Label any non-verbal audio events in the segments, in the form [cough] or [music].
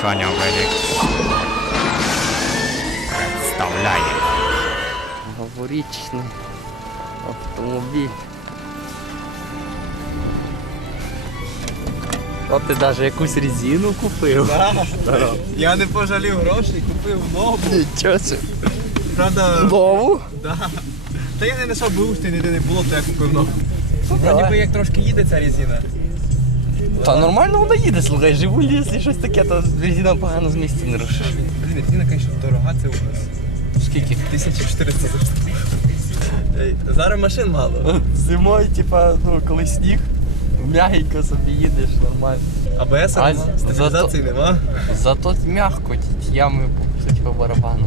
Саня Велик представляє. Говорічний автомобіль. О, ти навіть якусь резину купив. Я не пожалів грошей, купив нову. Нічого собі. Правда, Нову? да. Та я не знайшов бушти, ніде не було, то я купив нову. Вроді давай. би як трошки їде ця резина. Та нормально воно їде, слухай, Жигулі, якщо щось таке, то резина погано з місця не рушиш. Блін, резина, звісно, дорога, це у нас. Скільки? 1400 за штуку. Зараз машин мало. Зимою, типа, ну, коли сніг, м'ягенько собі їдеш, нормально. АБС А нема, зато- стабілізації нема. Зато м'яко, ті ями суть по барабану.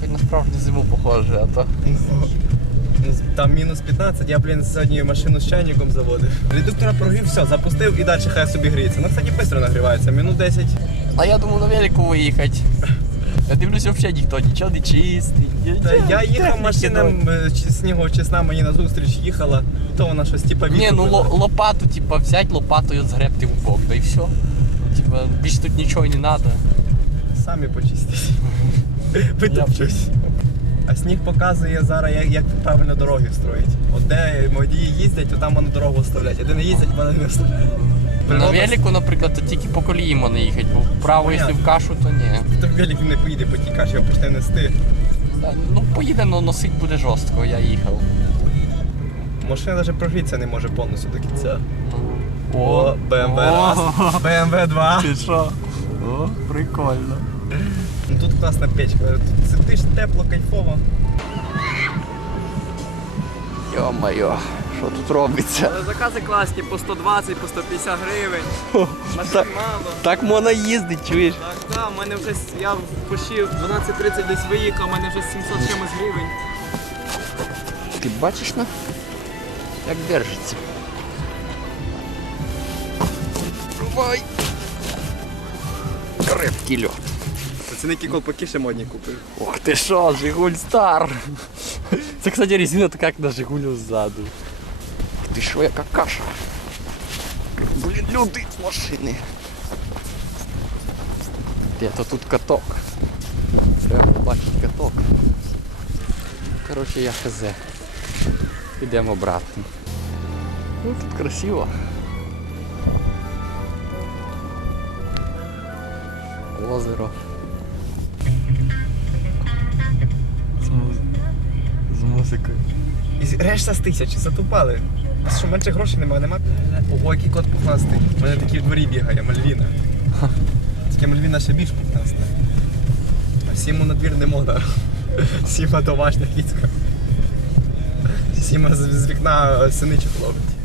Хоч на справжню зиму похоже, а то. Там мінус 15, я, блін, сьогодні машину з чайником заводив. Редуктора прогрів, все, запустив і далі хай собі гріється. Ну, кстати, швидко нагрівається, минут 10. А я думав на велику виїхати. Я дивлюся, взагалі ніхто нічого не чистить. Та я їхав машина е, снігочисна мені на зустріч їхала, то вона щось типа Ні, ну ло- лопату, типа, взять лопату і згребти в бок, да і все. Типа, більш тут нічого не треба. Самі почистіть. [laughs] Витопчусь. А сніг показує зараз, як, як правильно дороги строїть. От де водії їздять, то там вони дорогу оставляють. А де не їздять, вони не оставляють. На Природа- велику, наприклад, то тільки по колії можна їхати, бо вправо, якщо в кашу, то ні. То велик не поїде по тій каші, його почне нести. Ну, поїде, але носить буде жорстко, я їхав. Машина навіть прогрітися не може повністю до кінця. Ну, О, BMW раз, BMW 2. Ти що? О, прикольно. Ну тут класна печка. Тут сидиш тепло, кайфово. Йо-моє, що тут робиться? Але закази класні по 120, по 150 гривень. Машин так. мало. Так можна їздити, чуєш? Так, так, у мене вже с- я почти в 12.30 десь виїхав, у мене вже 700 чимось гривень. Ти бачиш на? Як держиться. Давай. Крепкий льот. Пацани колпаки ще модні купив. Ох ти що, Жигуль Стар. Це, кстати, резина така, як на Жигулю ззаду. Ух ти що, яка каша. Блін, люди машини. Де то тут каток. Треба побачити каток. Коротше, я хз. Підемо обратно. Ну, тут красиво. Озеро. З, муз... з музикою. І решта з тисячі затупали. Що менше грошей немає, нема. Ого, який кот пухнастий. У мене такий в дворі бігає, Мальвіна. Тільки Мальвіна ще більш пухнаста. А Сіму на двір не можна. Сіма домашня кіцька. Сіма з, вікна синичок ловить.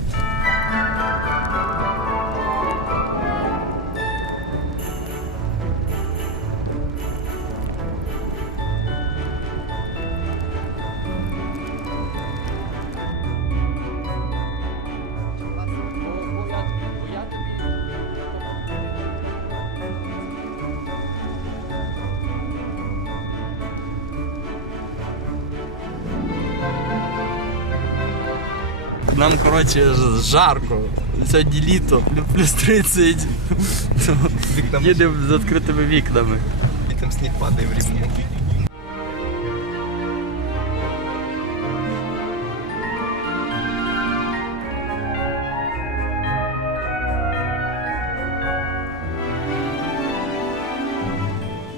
Нам, коротше, жарко. Сьогодні літо, плюс 30. Вікна Їдемо з відкритими вікнами. І там сніг падає в.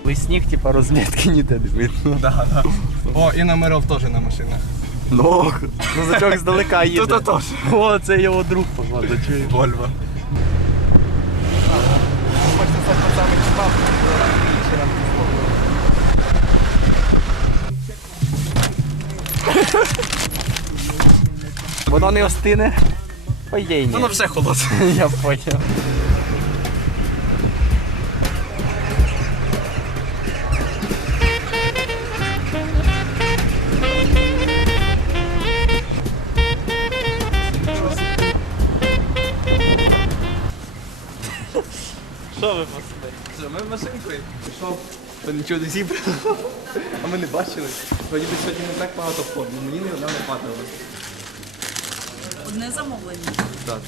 Коли сніг, типа розмітки ніде не видно. Да, да. О, і номеров теж на машинах. Ну, козачок здалека їде. Тут теж. О, це його друг, походу, чуєш. Вольво. Воно не остине. По. Воно все холодне. [laughs] Я поняв. Нічого не зібрав. А ми не бачили. Вроді би сьогодні не так багато форм, мені не одна не падала. Одне замовлення. Так.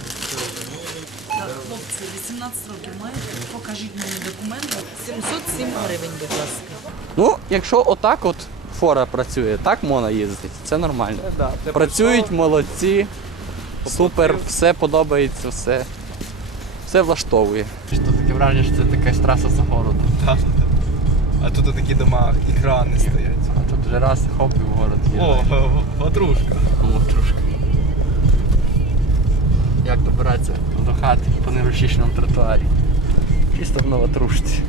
Так, хлопці, 18 років маєте? Покажіть мені документи. 707 гривень, будь ласка. Ну, якщо отак от фора працює, так можна їздити, це нормально. Да, ти Працюють молодці, супер, все подобається, все, все влаштовує. Що таке враження, що це якась траса за городом. Так. А тут такі дома, екрани стоять. А тут вже раз хоп і в город є. О, ватрушка. Ватрушка. Як добиратися до хати по нерушічному тротуарі? Чисто в новотрушці.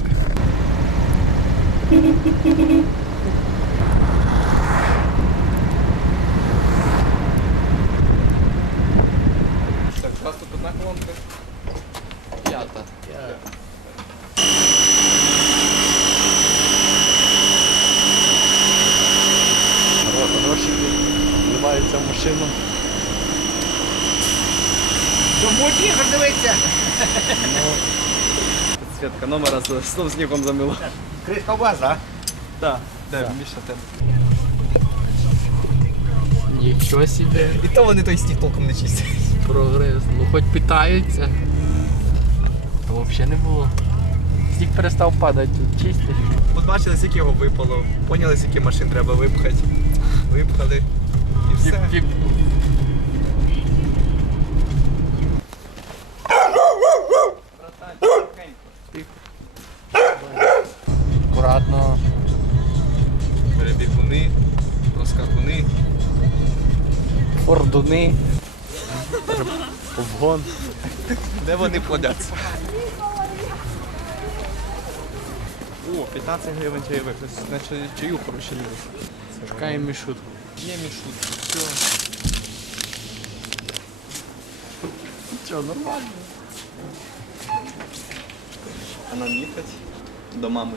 Так, у вас тут одна колонка. П'ята. Гро- Гроші вливаються в машину. Святка номера з знов снігом замило. Кришка у вас, а? Так, де Міша тебе. Нічого собі. І то вони той сніг толком не чистять. Прогрес. Ну хоч питаються. То взагалі не було. Сніг перестав падати, тут чистиш. От бачили, скільки його випало. Поняли, скільки машин треба випхати. Випхали. І все. Перебігуни, розкакуни. Фордуни. Обгон. Де вони плодяться? О, 15 гривень чайових. Значить, чаю хороші люди. Шукаємо мішут. Є мішут. Все. Що, нормально? А нам їхати до мами.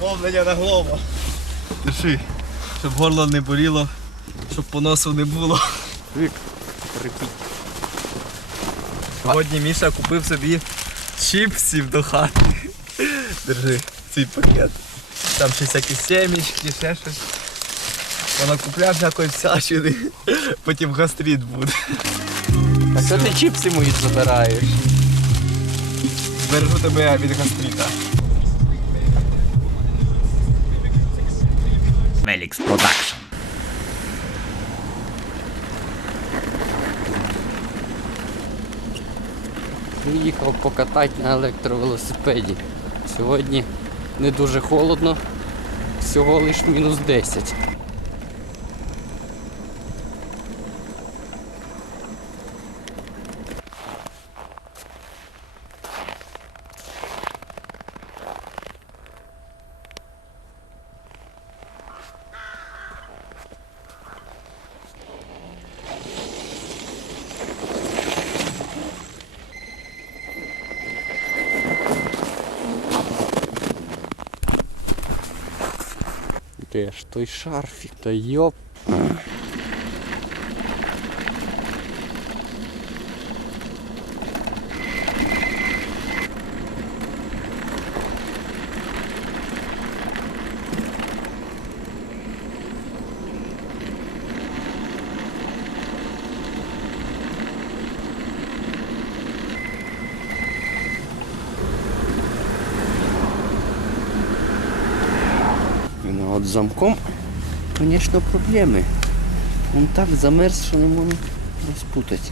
Замовлення на глоба. Пиши, щоб горло не боліло, щоб поносу не було. Вік, репіть. Сьогодні Міша купив собі чіпсів до хати. Держи цей пакет. Там ще всякі семечки, ще щось. Вона купляв всякої всячини, потім гастрит буде. А що ти чіпси мої забираєш? Збережу тебе від гастрита. Велікс Продакшн. Приїхав покатати на електровелосипеді. Сьогодні не дуже холодно, всього лиш мінус 10. Де ж той шарфік? Та йоп. Ну от замком, звісно, проблеми. Він так замерз, що не можна розпутати.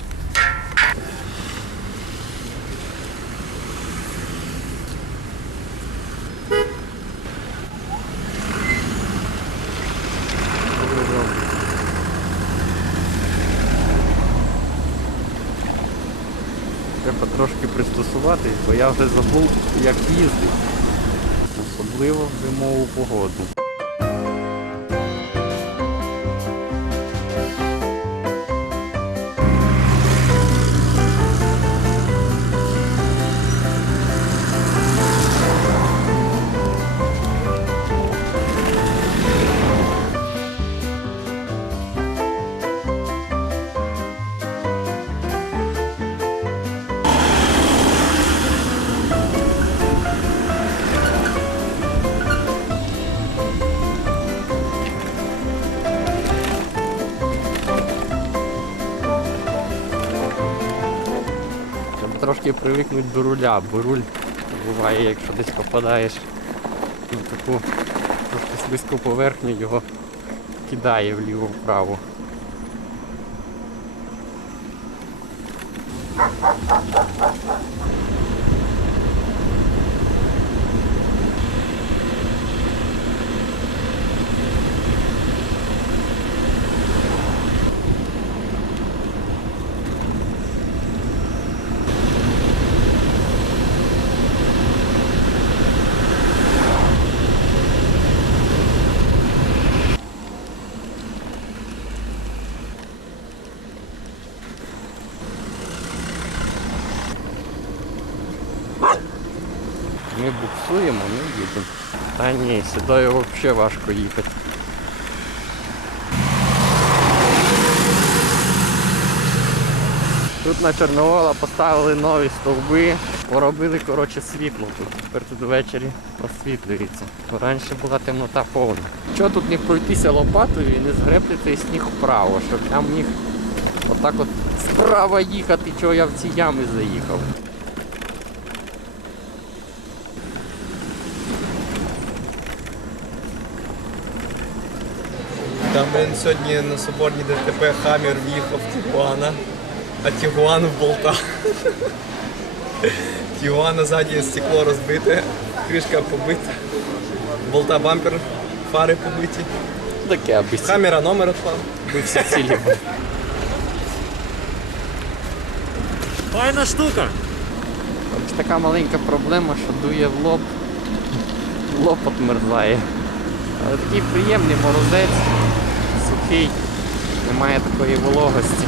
Треба трошки пристосуватись, бо я вже забув, як їздити. Особливо в зимову погоду. Трошки привикнуть до руля, бо руль буває, якщо десь попадаєш на таку трошки слизьку поверхню, його кидає вліво-вправо. Ми буксуємо, ми їдемо. Та ні, сюди взагалі важко їхати. Тут на Чорновола поставили нові стовби, поробили коротше світло тут. Тепер тут ввечері освітлюється. Раніше була темнота повна. Чого тут не пройтися лопатою і не згребти цей сніг вправо, щоб я міг отак от справа їхати, чого я в ці ями заїхав. Там, блин, сьогодні на соборній ДТП Хаммер в'їхав в Тігуана, а Тігуан в болта. Тігуана ззаді стекло розбите, кришка побита, болта бампер, фари побиті. Таке аби Хаммера номер відпав. бився цілі. Файна штука. Ось така маленька проблема, що дує в лоб, лоб отмерзає. Але такий приємний морозець, сухий, немає такої вологості.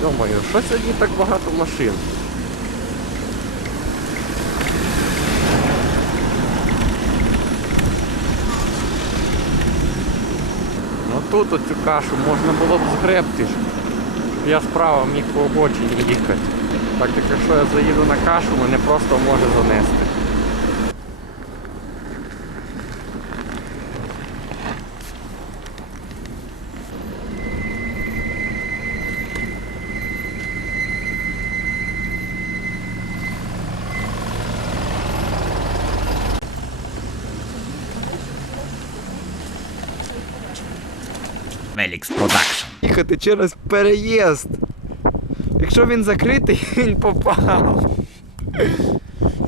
Думаю, що сьогодні так багато машин? Тут оцю кашу можна було б згребти, щоб я справа міг по обочині їхати. Так як якщо я заїду на кашу, мене просто може занести. Велікс Продакшн. Їхати через переїзд. Якщо він закритий, [laughs] він попав.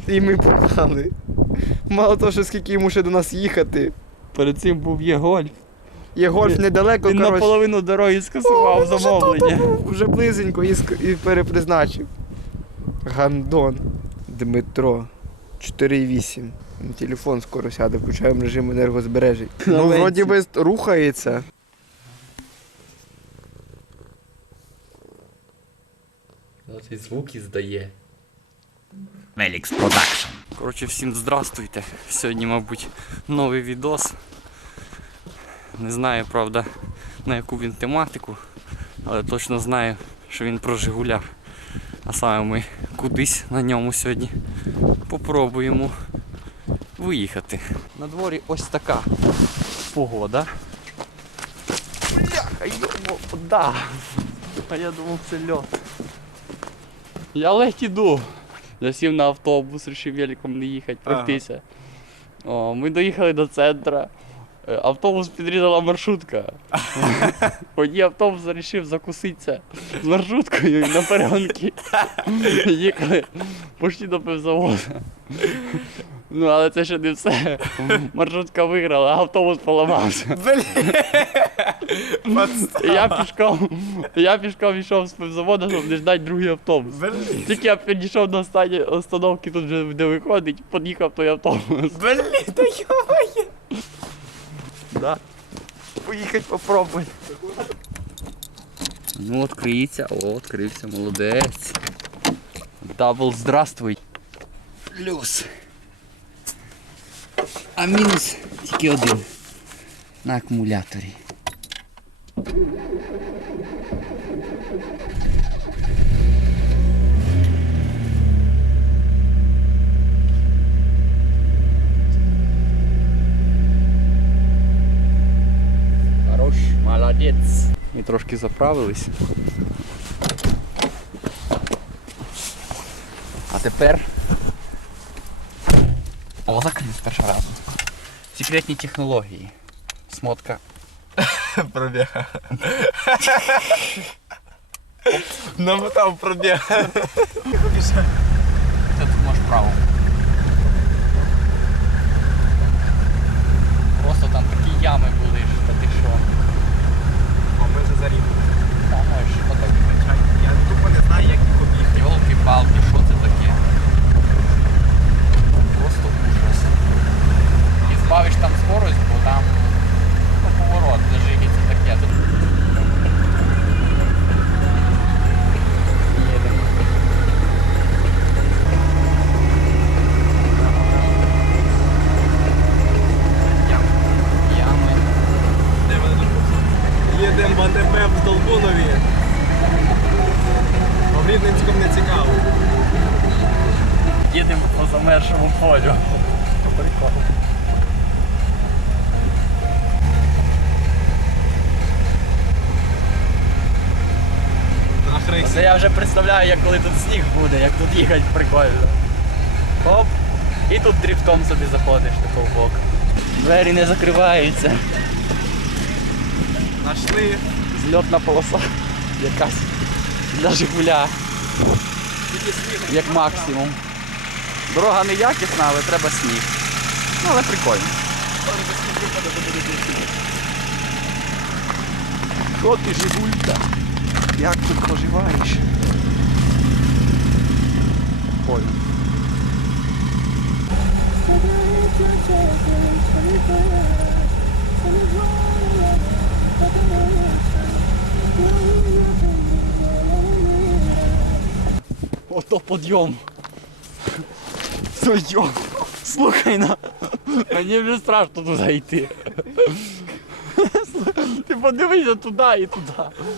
І ми попали. Мало того, що скільки йому ще до нас їхати. Перед цим був є гольф. Є гольф недалеко, Він коротше. наполовину дороги скасував О, замовлення. Вже близенько і, ск- і перепризначив. Гандон. Дмитро. 4,8. Ну, Телефон скоро сяде, включаємо режим енергозбережень. [laughs] Ну, вроді би рухається. Цей звук і здає. Велікс Продакшн. Коротше, всім здрастуйте. Сьогодні, мабуть, новий відос. Не знаю, правда, на яку він тематику, але точно знаю, що він про Жигуля. А саме ми кудись на ньому сьогодні попробуємо виїхати. На дворі ось така погода. Бляха, йомо, да. А я думав, це льот. Я ледь іду. Засів на автобус, вирішив великом не їхати, пройтися. О, ми доїхали до центра. Е, Автобус підрізала маршрутка. [laughs] Водій автобуса вирішив закуситися з маршруткою на перегонки. [laughs] Їхали почти до пивзаводу. Ну, але це ще не все. [laughs] Маршрутка виграла, а автобус поламався. І я пішком, я пішком йшов з пивзаводу, щоб не ждати другий автобус. Тільки я підійшов до останньої остановки, тут вже де виходить, під'їхав той автобус. Блін, та йомає. Да. Поїхати попробуй. Ну, відкриється. О, відкрився, молодець. Дабл здравствуй. Плюс. А мінус тільки один. На акумуляторі. Хорош, молодец! Ми трошки заправились. А теперь О, закрив з першого разу. Секретні технології. Смотка Пробіга. Намотав пробіг. Це тут можеш право. Просто там такі ями були, що ти що. О, ми вже зарівняли. Та можеш отак. Я тупо не знаю, як їх об'їхати. Йолки-палки, що Це я вже представляю, як коли тут сніг буде, як тут їхати прикольно. Оп. І тут дрифтом собі заходиш такого в бок. Двері не закриваються. Нашли. Зльотна полоса якась для Жигуля. Як максимум. Дорога не якісна, але треба сніг. Ну, але прикольно. Що ти, Жигулька? Як тут проживаєш? Прикольно. Ото подйом. Подйом. Слухай на. Мені вже страшно туди йти. Ти подивися туди і туди.